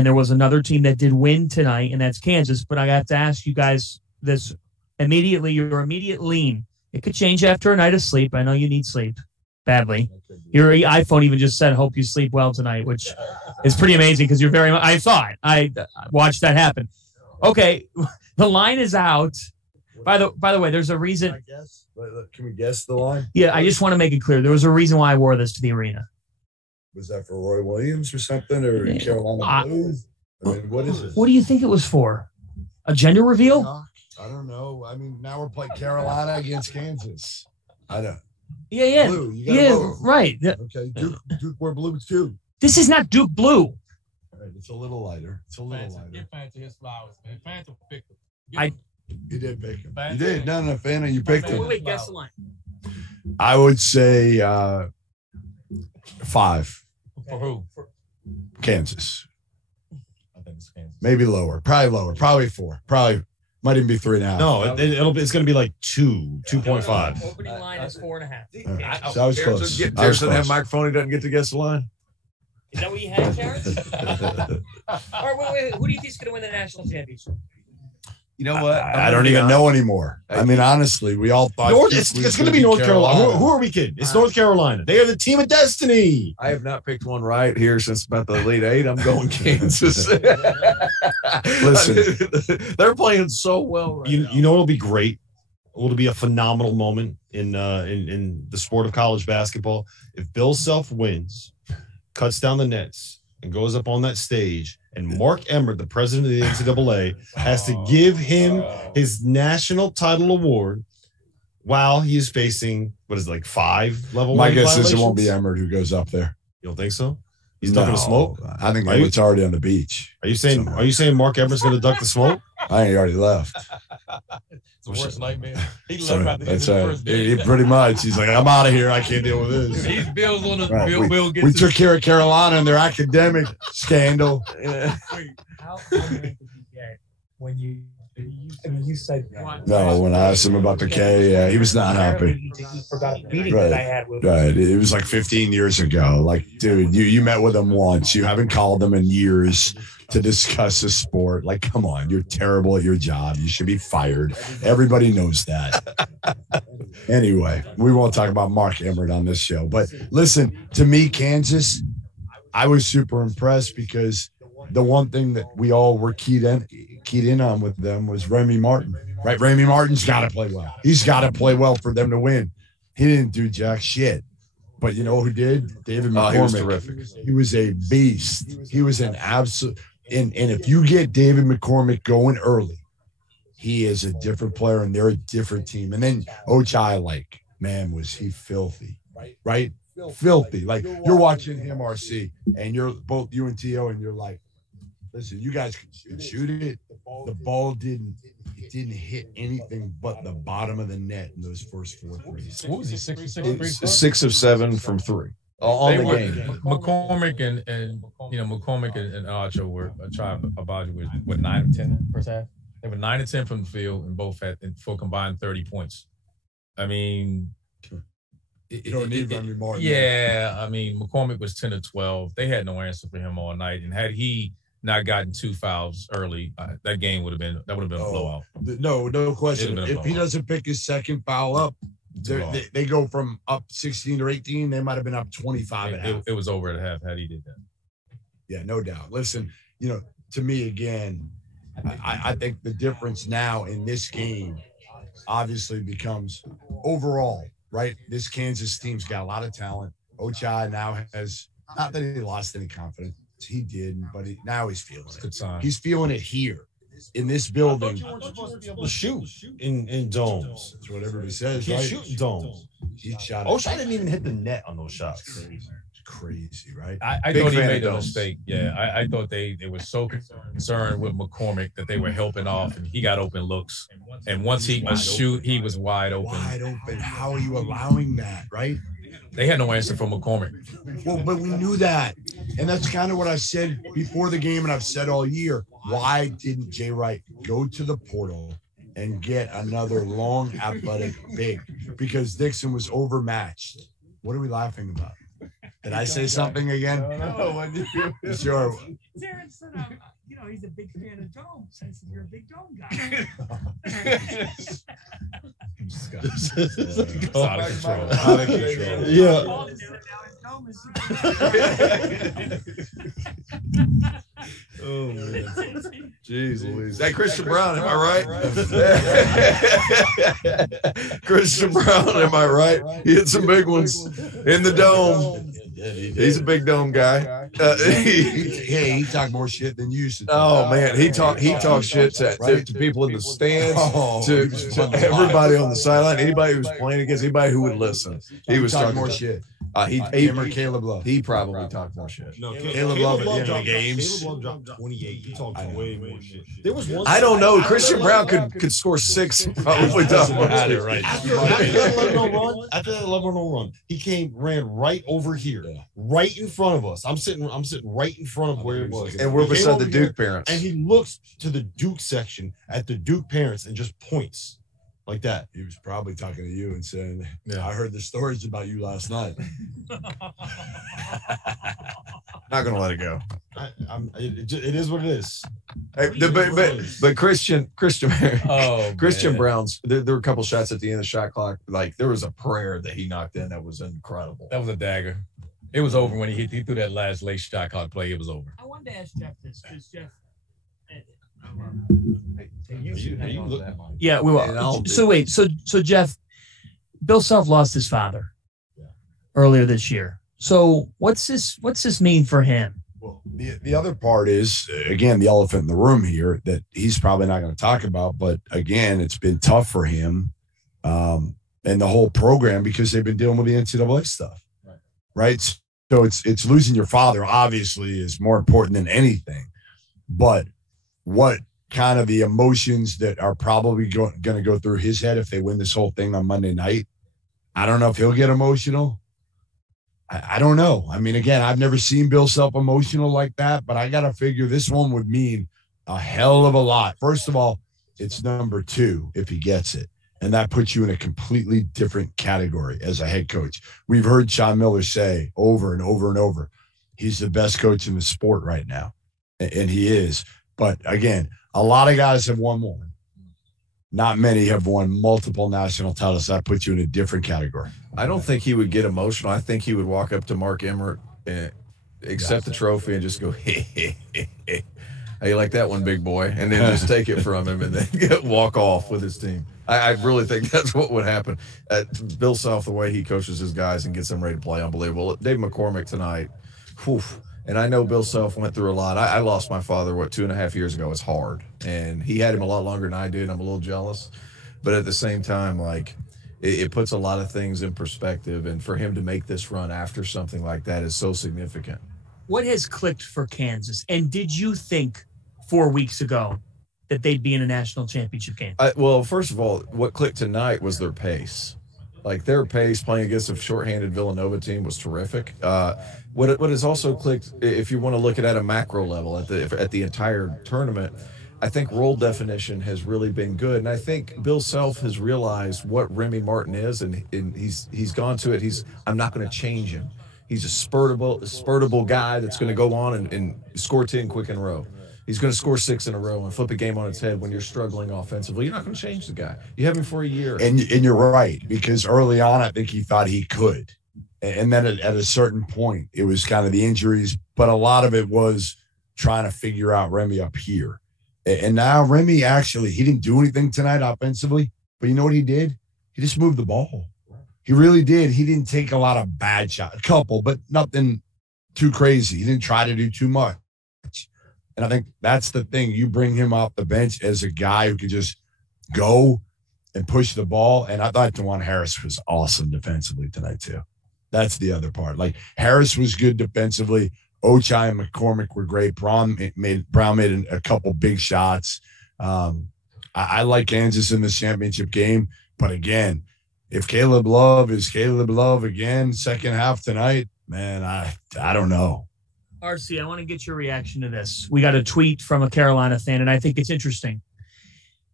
And there was another team that did win tonight, and that's Kansas. But I have to ask you guys this immediately, your immediate lean. It could change after a night of sleep. I know you need sleep badly. Your iPhone even just said, hope you sleep well tonight, which is pretty amazing because you're very – I saw it. I watched that happen. Okay, the line is out. By the way, there's a reason. Can we guess the line? Yeah, I just want to make it clear. There was a reason why I wore this to the arena. Was that for Roy Williams or something, or Carolina Blues? I mean, what is it? What do you think it was for? A gender reveal? I don't know. I mean, now we're playing Carolina against Kansas. I don't. Yeah. Blue. You got blue. Right. Okay, Duke wear blue too. This is not Duke blue. All right, it's a little lighter. Give Fanta his flowers, man. Fanta picked him. You did pick him. You did. No, Fanta, you picked him. Wait, guess the line. I would say 5. For who? Kansas. I think it's Kansas. Maybe lower. Probably lower. Probably 4. Probably might even be 3.5. No, it's going to be like 2.5. Opening line is 4.5. So I was close. Terrence doesn't have a microphone. He doesn't get to guess the line. Is that what you had, Terrence? All right, wait. Who do you think is going to win the national championship? You know what? I don't even know anymore. I mean, honestly, we all thought it's going to be North Carolina. Who are we kidding? It's North Carolina. They are the team of destiny. I have not picked one right here since about the Elite Eight. I'm going Kansas. Listen, they're playing so well right now. You know it'll be great. It'll be a phenomenal moment in the sport of college basketball. If Bill Self wins, cuts down the nets, and goes up on that stage, and Mark Emmert, the president of the NCAA, has to give him his national title award while he is facing, 5 level. My guess is it won't be Emmert who goes up there. You don't think so? He's ducking the smoke? I think Emmert's already on the beach. Are you saying Mark Emmert's going to duck the smoke? I think he already left. It's the worst nightmare. He So, left that's the right. first game. He pretty much. He's like, I'm out of here. I can't deal with this. He's Bill's on the Right. Bill gets We took care of Carolina and their academic scandal. How did you get when you said No, when I asked him about the K, yeah, he was not happy. He forgot the meeting that I had with him. Right. It was like 15 years ago. Like, dude, you met with him once. You haven't called him in years to discuss a sport. Like, come on, you're terrible at your job. You should be fired. Everybody knows that. Anyway, we won't talk about Mark Emmert on this show. But listen, to me, Kansas, I was super impressed because the one thing that we all were keyed in on with them was Remy Martin, right? Remy Martin's got to play well. He's got to play well for them to win. He didn't do jack shit. But you know who did? David McCormick. He was terrific. He was a beast. He was an absolute – and if you get David McCormick going early, he is a different player and they're a different team. And then Ochai, man, was he filthy, right? Filthy. Like, you're watching him, RC, and you're both you and T.O., and you're like, listen, you guys can shoot it. The ball didn't hit anything but the bottom of the net in those first 4 threes. What was he, 6 of 7 from 3 on the game. McCormick and Archer were with 9 of 10 first half. They were 9 of 10 from the field and both had for combined 30 points. I mean, You don't need Remy Martin. Yeah, I mean, McCormick was 10 of 12. They had no answer for him all night, and had he not gotten 2 fouls early, that game would have been a blowout. No question. If he blowout. doesn't pick his second foul up, they go from up 16 or 18. They might have been up 25 at half. It was over at half had he did that. Yeah, no doubt. Listen, to me, again, I think the difference now in this game obviously becomes overall, right? This Kansas team's got a lot of talent. Ochai now has, not that he lost any confidence. He did, but now he's feeling it. Good sign. He's feeling it here in this building. You weren't supposed to be able to shoot in domes. That's what everybody says, You can't right? shoot in domes. He shot it. Ochai didn't even hit the net on those shots. Crazy, right? I Big thought he fan made of a those. mistake. Yeah, I thought they were so concerned with McCormick that they were helping off, and he got open looks. And once he must shoot, he was wide open. Wide open. How are you allowing that, right? They had no answer for McCormick. Well, but we knew that. And that's kind of what I said before the game, and I've said all year. Why didn't Jay Wright go to the portal and get another long, athletic big? Because Dixon was overmatched. What are we laughing about? Did I say something again? No, Sure. Terrence said, he's a big fan of domes. I said, you're a big dome guy. It's out of control. Out of control. Yeah. Oh man. Jeez Louise. Hey, Christian Brown, am I right? Christian Brown, am I right? He hit some big ones in the dome. He's a big dome guy. He talked more shit than you should. Oh man, he talks shit to people in the stands, to everybody on the sideline, anybody who was playing against, anybody who would listen. He was talking more shit. Him or Caleb Love. He probably talked more shit. No, Caleb Love at the end of the dropped, games. Caleb Love dropped 28. He talked way more shit. There was one. I don't know. Christian Brown could score 6. Probably talk more shit. Right. After that 11-0 run, he ran right over here, right in front of us. I'm sitting right in front of where it was, And we're He came beside over the here, Duke parents. and he looks to the Duke section at the Duke parents and just points like that. He was probably talking to you and saying, Yeah. I heard the stories about you last night. Not gonna let it go. It is what it is. Hey, but Christian Oh, Christian man. Brown's there were a couple shots at the end of the shot clock. Like there was a prayer that he knocked in that was incredible. That was a dagger. It was over when he threw that last late shot clock play. It was over. I wanted to ask Jeff this because Jeff. Yeah, we will. So wait, so Jeff, Bill Self lost his father earlier this year. So what's this mean for him? Well, the other part is, again, the elephant in the room here that he's probably not going to talk about. But again, it's been tough for him and the whole program because they've been dealing with the NCAA stuff. Right. So it's losing your father, obviously, is more important than anything. But what kind of the emotions that are probably going to go through his head if they win this whole thing on Monday night? I don't know if he'll get emotional. I don't know. I mean, again, I've never seen Bill Self emotional like that, but I got to figure this one would mean a hell of a lot. First of all, it's number 2 if he gets it. And that puts you in a completely different category as a head coach. We've heard Sean Miller say over and over and over, he's the best coach in the sport right now. And he is. But again, a lot of guys have won one. Not many have won multiple national titles. That puts you in a different category. I don't think he would get emotional. I think he would walk up to Mark Emmert and accept the trophy and just go, hey, how you like that one, big boy? And then just take it from him and then walk off with his team. I really think that's what would happen. Bill Self, the way he coaches his guys and gets them ready to play, unbelievable. Dave McCormick tonight, whew. And I know Bill Self went through a lot. I lost my father, 2.5 years ago. It's hard. And he had him a lot longer than I did. I'm a little jealous. But at the same time, like, it puts a lot of things in perspective. And for him to make this run after something like that is so significant. What has clicked for Kansas? And did you think 4 weeks ago that they'd be in a national championship game? Well, first of all, what clicked tonight was their pace. Like their pace playing against a shorthanded Villanova team was terrific. What has also clicked, if you want to look at a macro level at the entire tournament, I think role definition has really been good, and I think Bill Self has realized what Remy Martin is, and he's gone to it. I'm not going to change him. He's a spurtable guy that's going to go on and score 10 quick in a row. He's going to score 6 in a row and flip a game on its head when you're struggling offensively. You're not going to change the guy. You have him for a year. And you're right, because early on, I think he thought he could. And then at a certain point, it was kind of the injuries, but a lot of it was trying to figure out Remy up here. And now Remy actually, he didn't do anything tonight offensively, but you know what he did? He just moved the ball. He really did. He didn't take a lot of bad shots, a couple, but nothing too crazy. He didn't try to do too much. And I think that's the thing. You bring him off the bench as a guy who can just go and push the ball. And I thought DeJuan Harris was awesome defensively tonight too. That's the other part. Like Harris was good defensively. Ochai and McCormick were great. Brown made a couple big shots. I like Kansas in this championship game. But again, if Caleb Love is Caleb Love again, second half tonight, man, I don't know. RC, I want to get your reaction to this. We got a tweet from a Carolina fan, and I think it's interesting.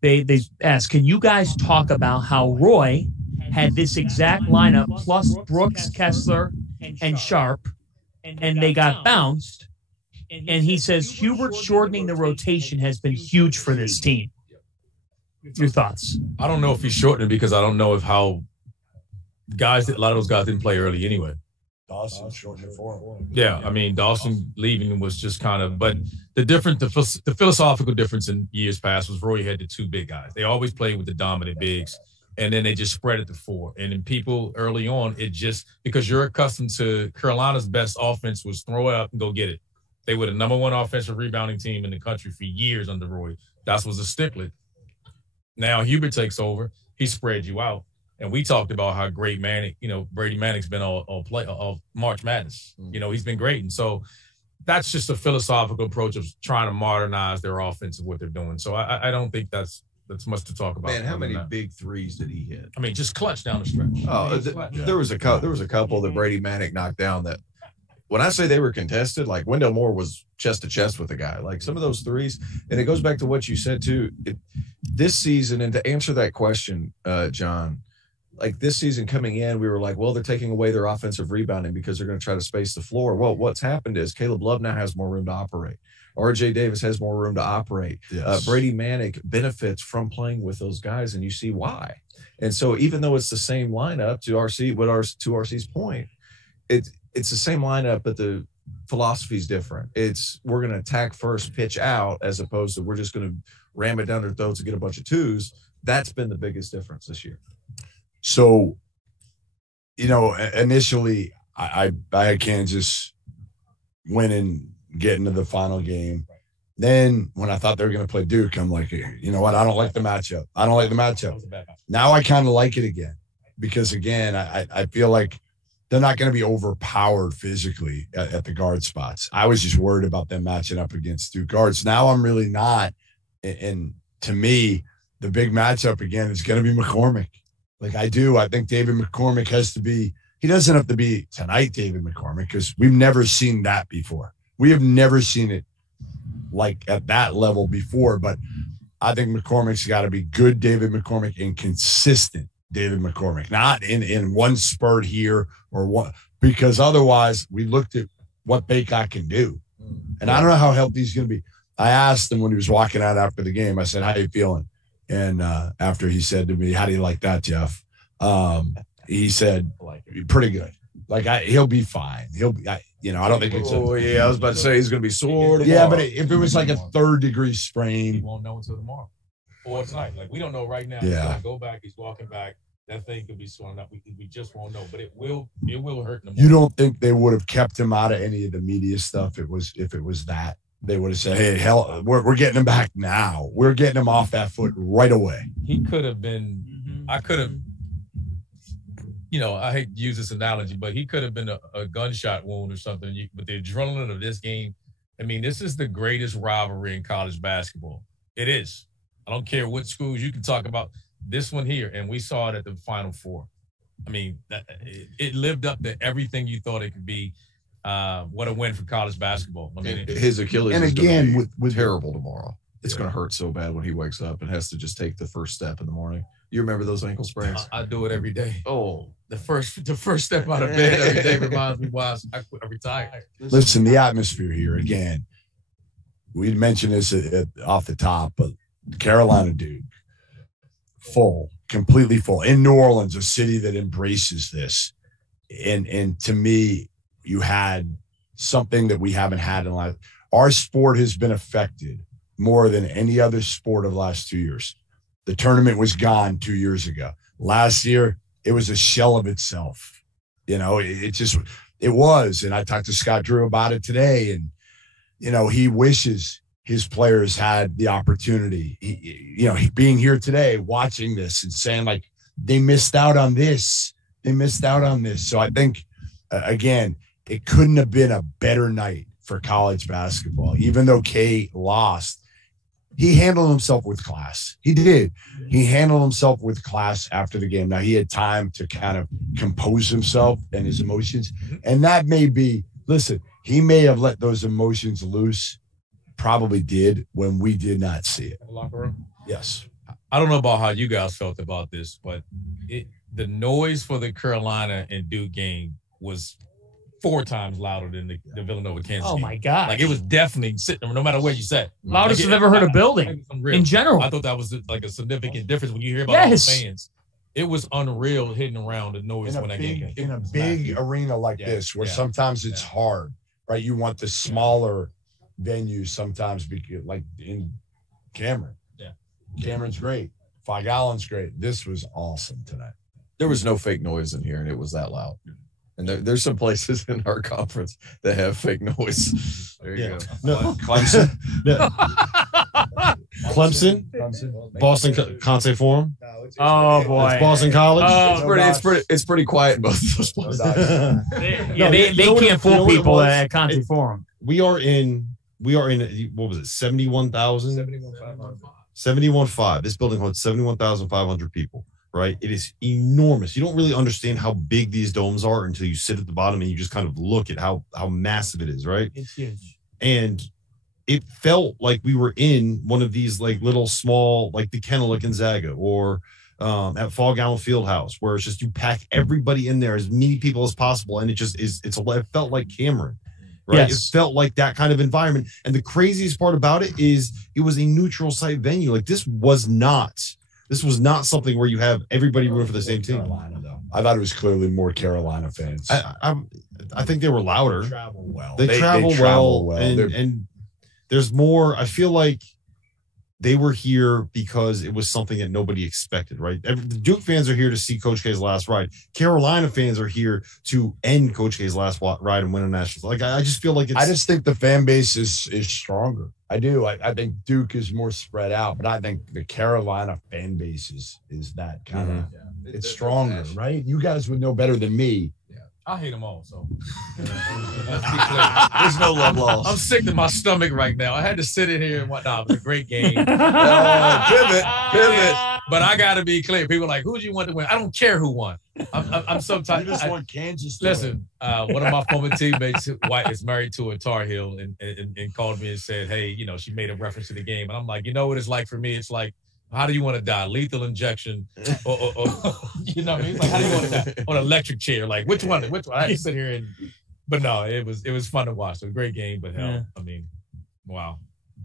They asked, can you guys talk about how Roy had this exact lineup plus Brooks, Kessler, and Sharp, and they got bounced, and he says Hubert shortening the rotation has been huge for this team. Your thoughts? I don't know if he's shortening because I don't know if how a lot of those guys didn't play early anyway. Dawson shortened it for him. Yeah, I mean, Dawson leaving was just kind of, but the philosophical difference in years past was Roy had the two big guys. They always played with the dominant bigs, and then they just spread it to four. And then people early on, it just, because you're accustomed to Carolina's best offense was throw it up and go get it. They were the number one offensive rebounding team in the country for years under Roy. That was a stickler. Now Hubert takes over. He spread you out. And we talked about how great Manick, Brady Manick's been all March Madness. He's been great. And so that's just a philosophical approach of trying to modernize their offense of what they're doing. So I don't think that's much to talk about. Man, how many big threes did he hit? I mean, just clutch down the stretch. Oh, there was a couple that Brady Manick knocked down that, when I say they were contested, like Wendell Moore was chest to chest with a guy. Like some of those threes, and it goes back to what you said too. This season, and to answer that question, John, like this season coming in, we were like, well, they're taking away their offensive rebounding because they're going to try to space the floor. Well, what's happened is Caleb Love now has more room to operate. RJ Davis has more room to operate. Yes. Brady Manick benefits from playing with those guys, and you see why. And so even though it's the same lineup, to RC's point, it's the same lineup, but the philosophy is different. We're going to attack first, pitch out, as opposed to we're just going to ram it down their throats and get a bunch of twos. That's been the biggest difference this year. So, initially I had Kansas winning, getting to the final game. Then when I thought they were going to play Duke, I'm like, you know what? I don't like the matchup. Now I kind of like it again because, again, I feel like they're not going to be overpowered physically at the guard spots. I was just worried about them matching up against Duke guards. Now I'm really not. And to me, the big matchup again is going to be McCormick. Like I think David McCormick he doesn't have to be tonight, David McCormick, because we've never seen that before. We have never seen it like at that level before, but I think McCormick's got to be good David McCormick and consistent David McCormick, not in one spurt here or one, because otherwise we looked at what Baycott can do. And I don't know how healthy he's going to be. I asked him when he was walking out after the game, I said, how you feeling? And after he said to me, how do you like that, Jeff? He said, pretty good. Like he'll be fine. I don't think it's. Oh yeah, I was about to say he's going to be sore. Yeah, but if it was like a 3rd-degree He sprain, won't know until tomorrow or tonight. Like we don't know right now. Yeah. He's gonna go back. He's walking back. That thing could be swollen up. We just won't know. But it will hurt in the morning. you don't think they would have kept him out of any of the media stuff? If it was that. They would have said, hey, hell, we're getting him back now. We're getting him off that foot right away. He could have been, I could have, I hate to use this analogy, but he could have been a gunshot wound or something. But the adrenaline of this game, I mean, this is the greatest rivalry in college basketball. It is. I don't care what schools you can talk about. This one here, and we saw it at the Final Four. I mean, it lived up to everything you thought it could be. What a win for college basketball. I mean, his Achilles and is again gonna be with terrible tomorrow. It's going to hurt so bad when he wakes up and has to just take the first step in the morning. You remember those ankle sprains? I do it every day. Oh, The first step out of bed every day reminds me why I retired. Listen, the atmosphere here again. We mentioned this off the top, but Carolina Duke, full, completely full. In New Orleans, a city that embraces this, and to me, you had something that we haven't had in life. Our sport has been affected more than any other sport of the last 2 years. The tournament was gone 2 years ago. Last year, it was a shell of itself. It was. And I talked to Scott Drew about it today. And, he wishes his players had the opportunity. He being here today, watching this and saying, like, they missed out on this. So I think, again, it couldn't have been a better night for college basketball. Even though K lost, he handled himself with class. He did. He handled himself with class after the game. Now, he had time to kind of compose himself and his emotions. And that may be, listen, he may have let those emotions loose, probably did, when we did not see it. Locker room? Yes. I don't know about how you guys felt about this, but the noise for the Carolina and Duke game was 4 times louder than the Villanova Kansas Oh game. my God! Like it was deafening, sitting no matter where you sat. Loudest Like, I've ever heard a building in general. I thought that was like a significant difference when you hear about all the Yes. fans. It was unreal hitting around the noise when that game came. In a big arena like this, where sometimes it's hard, right? You want the smaller venues sometimes, because, like in Cameron. Yeah. Cameron's great. Fog Allen's great. This was awesome tonight. There was no fake noise in here, and it was that loud. And there's some places in our conference that have fake noise. There you go. No, Clemson. Clemson. Boston Conte Forum. Oh boy! It's Boston College. It's pretty quiet in both of those places. They you know what- can't you know fool what it people was? at Conti Forum. We are in what was it? 71,000. 71.5. This building holds 71,500 people. Right? It is enormous. You don't really understand how big these domes are until you sit at the bottom and you just kind of look at how massive it is, right? It's huge. And it felt like we were in one of these like little small, like the Kennel at Gonzaga or at Fog Allen Fieldhouse, where it's just you pack everybody in there, as many people as possible, and it just is. It felt like Cameron. Right. Yes. It felt like that kind of environment. And the craziest part about it is it was a neutral site venue. Like this was not something where you have everybody rooting for the same team. Carolina, though. I thought it was clearly more Carolina fans. I think they were louder. They travel well. They travel well. And there's more. I feel like they were here because it was something that nobody expected, right? The Duke fans are here to see Coach K's last ride. Carolina fans are here to end Coach K's last ride and win a national. Like I just feel like I just think the fan base is stronger. I do. I think Duke is more spread out, but I think the Carolina fan base is that kind of it's stronger, right? You guys would know better than me. I hate them all. So There's no love lost. I'm sick to my stomach right now. I had to sit in here and whatnot. It was a great game. Pivot. But I got to be clear. People are like, who do you want to win? I don't care who won. I'm sometimes. You just want Kansas to Listen, one of my former teammates, wife, is married to a Tar Heel, and called me and said, hey, she made a reference to the game. And I'm like, you know what it's like for me? It's like, how do you want to die? Lethal injection, or you know what I mean? It's like, how do you want to die? On an electric chair? Like, which one? I had to sit here but no, it was fun to watch. It was a great game, but hell, I mean, wow.